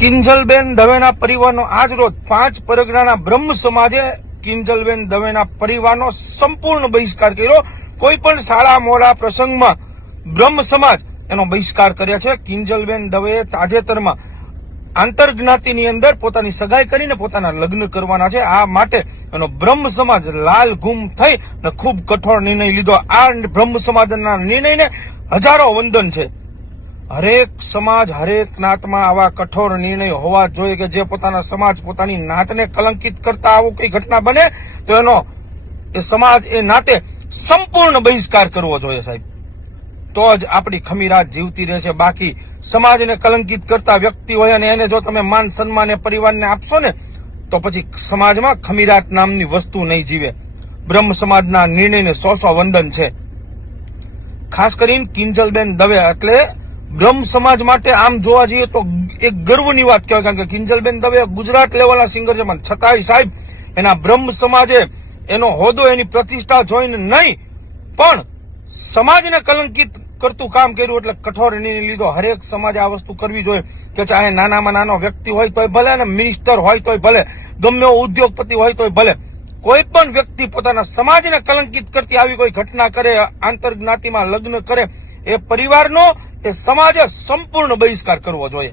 કિંજલબેન દવેના પરિવારનો આજ રોજ 5 પરગણાના બ્રહ્મ સમાજે કિંજલબેન દવેના પરિવારનો સંપૂર્ણ બહિષ્કાર કર્યો। કોઈ પણ શાળા મોડા પ્રસંગમાં બ્રહ્મ સમાજ એનો બહિષ્કાર કર્યા છે। કિંજલબેન દવેએ તાજેતરમાં આંતરજ્ઞાતિની અંદર પોતાની સગાઈ કરીને પોતાના લગ્ન કરવાના છે। આ માટે એનો બ્રહ્મ સમાજ લાલ ગુમ થઈ અને ખૂબ કઠોર નિર્ણય લીધો। આ બ્રહ્મ સમાજના નિર્ણયને હજારો વંદન છે। હરેક સમાજ હરેક નાતમાં આવા કઠોર નિર્ણય હોવા જોઈએ કે જે પોતાના સમાજ પોતાની નાતને કલંકિત કરતા આવું કઈ ઘટના બને તો એનો એ સમાજ એ નાતે સંપૂર્ણ બહિષ્કાર કરવો જોઈએ સાહેબ। તો જ આપણી ખમીરાત જીવતી રહેશે। બાકી સમાજને કલંકિત કરતા વ્યક્તિ હોય અને એને જો તમે માન સન્માન એ પરિવારને આપશો ને તો પછી સમાજમાં ખમીરાત નામની વસ્તુ નહીં જીવે। બ્રહ્મ સમાજના નિર્ણયને 100 વંદન છે। ખાસ કરીને કિંજલબેન દવે એટલે બ્રહ્મ સમાજ માટે આમ જોવા જઈએ તો એક ગર્વની વાત કહેવાય, કારણ કે કિંજલબેન દવે ગુજરાત લેવલના સિંગર છે, પણ છતાંય સાહેબ એના બ્રહ્મ સમાજે એનો હોદ્દો એની પ્રતિષ્ઠા જોઈને નહીં પણ સમાજને કલંકિત કરતું કામ કર્યું એટલે કઠોર નિર્ણય લીધો। હરેક સમાજે આ વસ્તુ કરવી જોઈએ કે ચાહે નાનામાં નાનો વ્યક્તિ હોય તોય ભલે અને મિનિસ્ટર હોય તોય ભલે, ગમે એવો ઉદ્યોગપતિ હોય તોય ભલે, કોઈ પણ વ્યક્તિ પોતાના સમાજને કલંકિત કરતી આવી કોઈ ઘટના કરે, આંતરજ્ઞાતિમાં લગ્ન કરે, એ પરિવારનો એ સમાજે સંપૂર્ણ બહિષ્કાર કરવો જોઈએ।